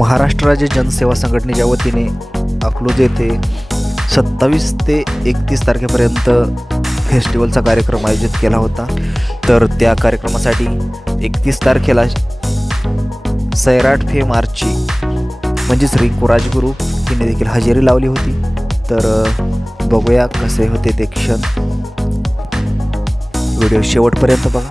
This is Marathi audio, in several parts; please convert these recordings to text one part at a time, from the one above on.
महाराष्ट्र राज्य जनसेवा संघटनेच्या वतीने अकलूज येथे सत्तावीस ते एकतीस तारखेपर्यंत फेस्टिवलचा कार्यक्रम आयोजित केला होता. तर त्या कार्यक्रमासाठी एकतीस तारखेला सैराट फे मार्ची म्हणजेच रिंकू राजगुरू हिने देखील हजेरी लावली होती. तर बघूया कसे होते ते क्षण. व्हिडिओ शेवटपर्यंत बघा.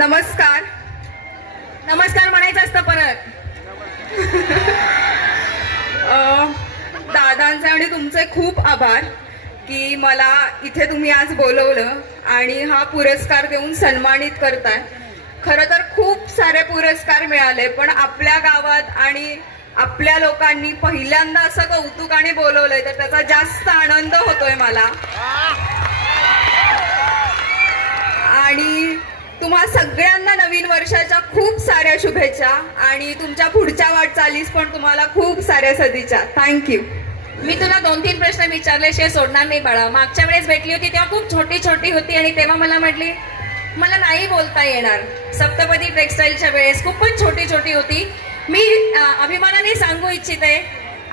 नमस्कार. नमस्कार म्हणायचं असतं परत. दादांचे आणि तुमचे खूप आभार की मला इथे तुम्ही आज बोलवलं आणि हा पुरस्कार देऊन सन्मानित करताय. खरं तर खूप सारे पुरस्कार मिळाले पण आपल्या गावात आणि आपल्या लोकांनी पहिल्यांदा असं कौतुकाने बोलवलंय तर त्याचा जास्त आनंद होतोय मला. आणि तुम्हा सगळ्यांना नवीन वर्षाच्या खूप साऱ्या शुभेच्छा आणि तुमच्या पुढच्या वाटचालीस पण तुम्हाला खूप साऱ्या सदिच्छा. थँक्यू मी तुला दोन तीन प्रश्न विचारल्याशिवाय सोडणार नाही बाळा. मागच्या वेळेस भेटली होती तेव्हा खूप छोटी छोटी होती आणि तेव्हा मला म्हटली मला नाही बोलता येणार. सप्तपदी टेक्सटाईलच्या वेळेस खूपच छोटी छोटी होती. मी अभिमानाने सांगू इच्छिते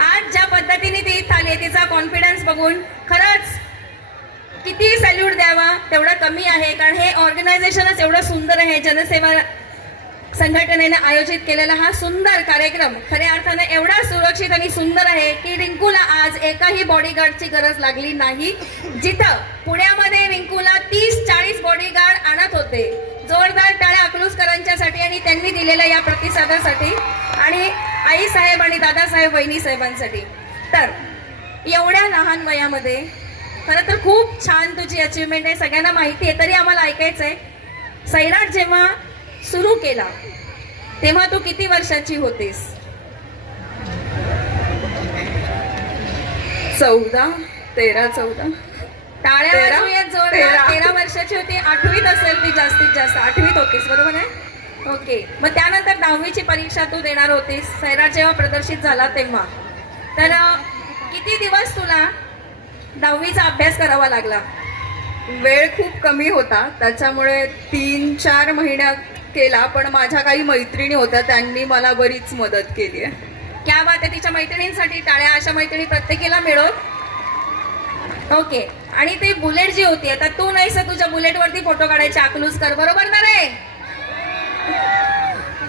आज ज्या पद्धतीने ती इथं आली आहे तिचा कॉन्फिडन्स बघून खरंच किती सॅल्यूट द्यावा तेवढं कमी आहे कारण हे ऑर्गनायझेशनच एवढं सुंदर आहे जनसेवा संघटनेने आयोजित केलेला हा सुंदर कार्यक्रम. खऱ्या अर्थाने एवढा सुरक्षित आणि सुंदर आहे की रिंकूला आज एकाही बॉडीगार्डची गरज लागली नाही. जिथं पुण्यामध्ये रिंकूला तीस चाळीस बॉडीगार्ड आणत होते. जोरदार टाळ्या अकलूजकरांच्यासाठी आणि त्यांनी दिलेल्या या प्रतिसादासाठी आणि आई साहेब आणि दादासाहेब वहिनी साहेबांसाठी. तर एवढ्या लहान वयामध्ये खरं तर खूप छान तुझी अचिव्हमेंट आहे. सगळ्यांना माहिती आहे तरी आम्हाला ऐकायचं आहे सैराट जेव्हा सुरू केला तेव्हा तू किती वर्षाची होतीस? चौदा तेरा चौदा. टाळ्या तेरा? वाजवूयात जोरदार तेरा. तेरा वर्षाची होती आठवीत असेल ती जास्तीत जास्त. आठवीत होतीस बरोबर आहे? ओके. मग त्यानंतर दहावीची परीक्षा तू देणार होतीस. सैराट जेव्हा प्रदर्शित झाला तेव्हा. तर अं, किती दिवस तुला दहावीचा अभ्यास करावा लागला. वेळ खूप कमी होता. त्याच्यामुळे तीन चार महिन्यात केला पण माझ्या काही मैत्रिणी होत्या त्यांनी मला बरीच मदत केली आहे. क्या बात आहे तिच्या मैत्रिणींसाठी टाळ्या अशा मैत्रिणी प्रत्येकीला मिळवत ओके. आणि ती बुलेट जी होती आता तू नाही सर तुझ्या बुलेटवरती फोटो काढायचे अकलूज कर. बरोबर ना रे?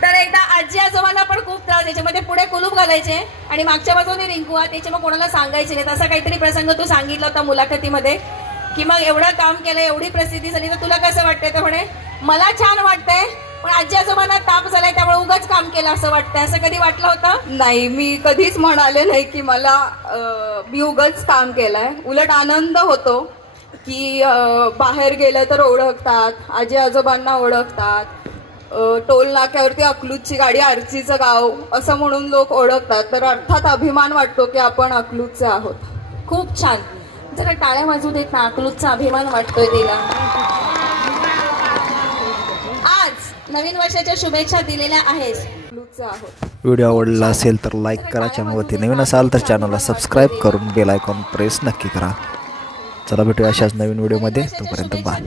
तर एकदा आजी आजोबांना पण खूप त्रास याच्यामध्ये पुढे कुलूप घालायचे आणि मागच्या बाजूने रिंकू त्याचे मग कोणाला सांगायचे नाही तसा काहीतरी प्रसंग तू सांगितला होता मुलाखतीमध्ये की मग एवढं काम केलं एवढी प्रसिद्धी झाली तर तुला कसं वाटतंय? तर म्हणे मला छान वाटतंय पण आजी आजोबांना ताप झालाय त्यामुळे उगाच काम केलं असं वाटतंय. असं कधी वाटलं होतं? नाही मी कधीच म्हणाले नाही की मला अं, मी उगाच काम केलंय. उलट आनंद होतो की अं, बाहेर गेलं तर ओळखतात आजी आजोबांना ओळखतात. टोल नाक्यावरती अकलूजची गाडी आरचीचं गाव असं म्हणून लोक ओळखतात. तर अर्थात अभिमान वाटतो की आपण अकलूजचे आहोत. खूप छान. जरा टाळ्या वाजू देत ना अकलूजचा अभिमान वाटतोय तिला. आज नवीन वर्षाच्या शुभेच्छा दिलेल्या आहेस अकलूजचे आहोत. व्हिडिओ आवडला असेल तर लाईक करा. चॅनलवरती नवीन असाल तर चॅनलला सबस्क्राईब करून बेल आयकॉन प्रेस नक्की करा. चला भेटूया अशाच नवीन व्हिडिओमध्ये. तोपर्यंत बाय